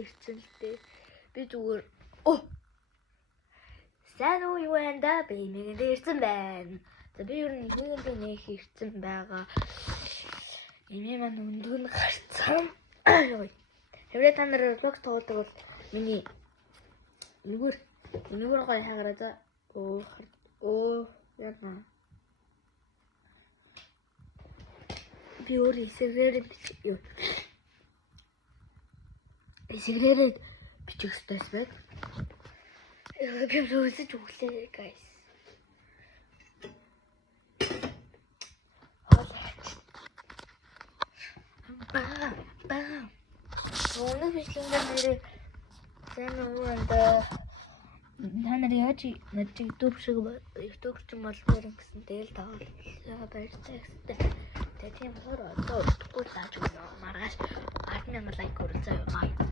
ирсэн л дээ. Би зүгээр сайн уу юу байна да? Би нэгэнд ирсэн байна. За би ер нь нэгэнд нэх ирсэн байгаа. Эмээ маань өндөг нь гарцсан. Хэврээ та нар блог тоглодог бол миний нүгэр гоё хаагараа за. Яна. Би өөр эсрэгээрээ бичих стресс байг. Би үзэж өглөө guys. Өнөө бичлэгээр нэрээ сайн ууранда та нар яаж YouTube шиг YouTube ч юм бол нэрэн гэсэн дээл тавал баяртай гэстэй. Тэгээ тийм болохоор одоо утгагүй зааж өгнө. Маргааш 10,000 лайк хүрэх заяа.